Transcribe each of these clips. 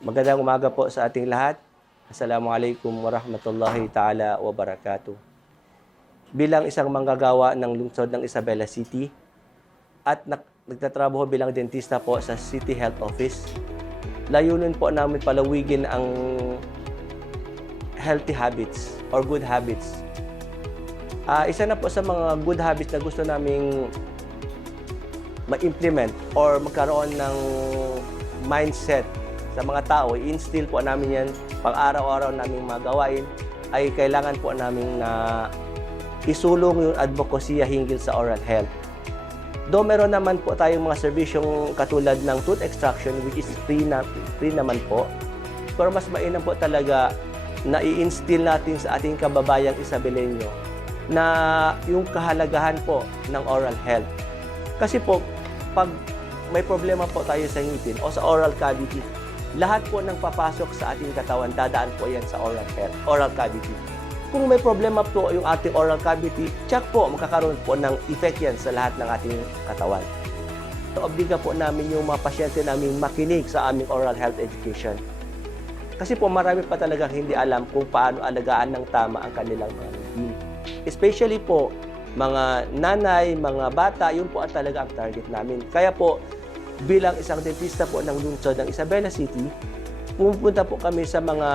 Magandang umaga po sa ating lahat. Assalamualaikum warahmatullahi ta'ala wabarakatuh. Bilang isang manggagawa ng lungsod ng Isabela City at nagtatrabaho bilang dentista po sa City Health Office, layunin po namin palawigin ang healthy habits or good habits. Isa na po sa mga good habits na gusto naming ma-implement or magkaroon ng mindset sa mga tao, i-instill po namin yan pang araw-araw naming mga gawain, ay kailangan po namin na isulong yung advokasya hinggil sa oral health. Though meron naman po tayong mga serbisyong katulad ng tooth extraction which is free naman po, pero mas mainam po talaga na i-instill natin sa ating kababayang Isabelenyo na yung kahalagahan po ng oral health. Kasi po, pag may problema po tayo sa ngipin o sa oral cavity, lahat po ng papasok sa ating katawan, dadaan po yan sa oral cavity. Kung may problema po yung ating oral cavity, check po, magkakaroon po ng effect yan sa lahat ng ating katawan. Obliga po namin yung mga pasyente namin makinig sa aming oral health education. Kasi po marami pa talagang hindi alam kung paano alagaan ng tama ang kanilang mga ngipin. Especially po, mga nanay, mga bata, yun po ang talaga ang target namin. Kaya po, bilang isang dentista po ng lungsod ng Isabela City, pumunta po kami sa mga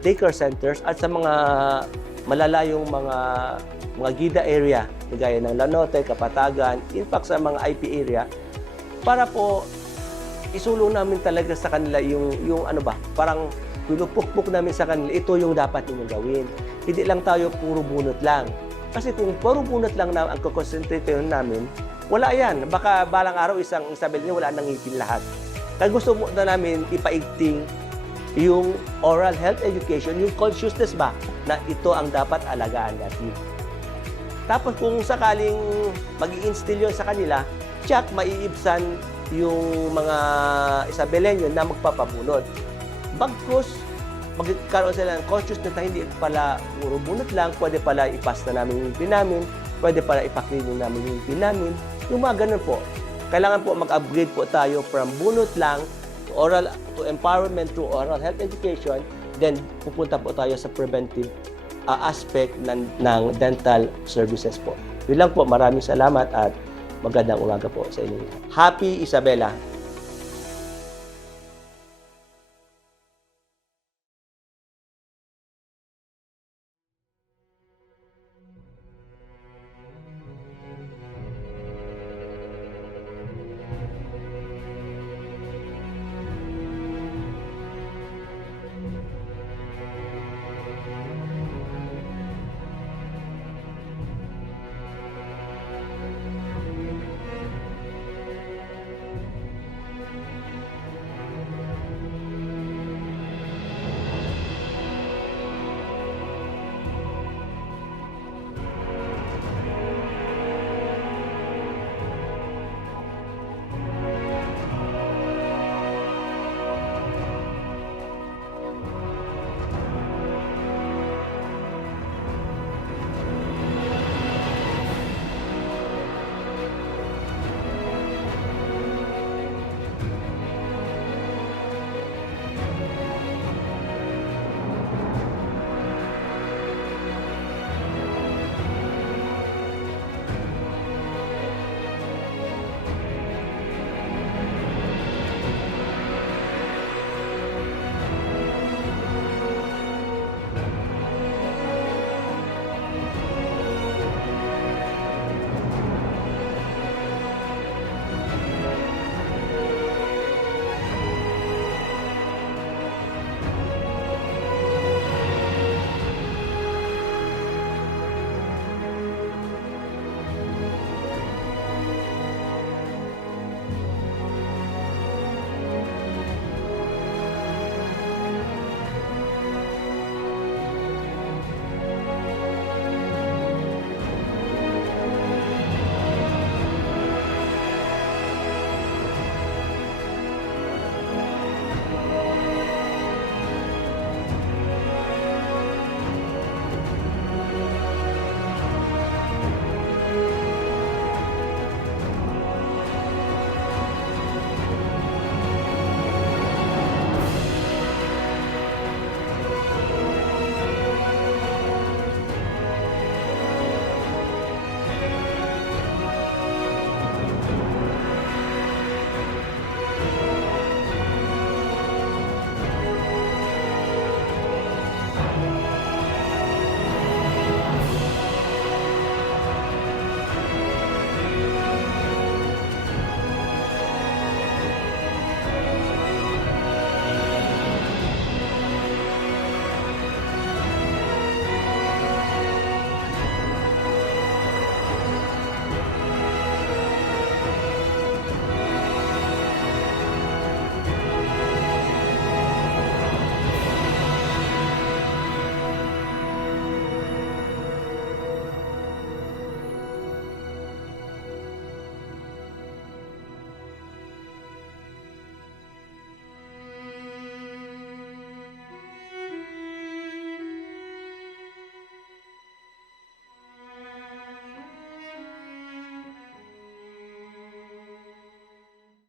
daycare centers at sa mga malalayong mga gida area, gaya ng Lanote, Kapatagan, in fact sa mga IP area, para po isulong namin talaga sa kanila yung ano ba, parang pinupukpok namin sa kanila, ito yung dapat ninyong gawin. Hindi lang tayo puro bunot lang. Kasi kung puro bunot lang na ang kukonsentrate namin, wala yan. Baka balang araw isang Isabela wala nang ngipin lahat. Kaya gusto mo na namin ipaigting yung oral health education, yung consciousness ba na ito ang dapat alagaan natin. Tapos kung sakaling mag-i-instill yun sa kanila, check, maiibsan yung mga Isabelenyo na magpapabunot. Bagkus, magkaroon sila ng consciousness na hindi pala puro bunot lang, pwede pala ipasta namin yung ngipin namin, pwede pala ipaklining namin yung ngipin namin. Yung mga ganun po. Kailangan po mag-upgrade po tayo from bunot lang to empowerment through oral health education, then pupunta po tayo sa preventive aspect ng dental services po. Yun lang po. Maraming salamat at magandang umaga po sa inyo. Happy Isabela!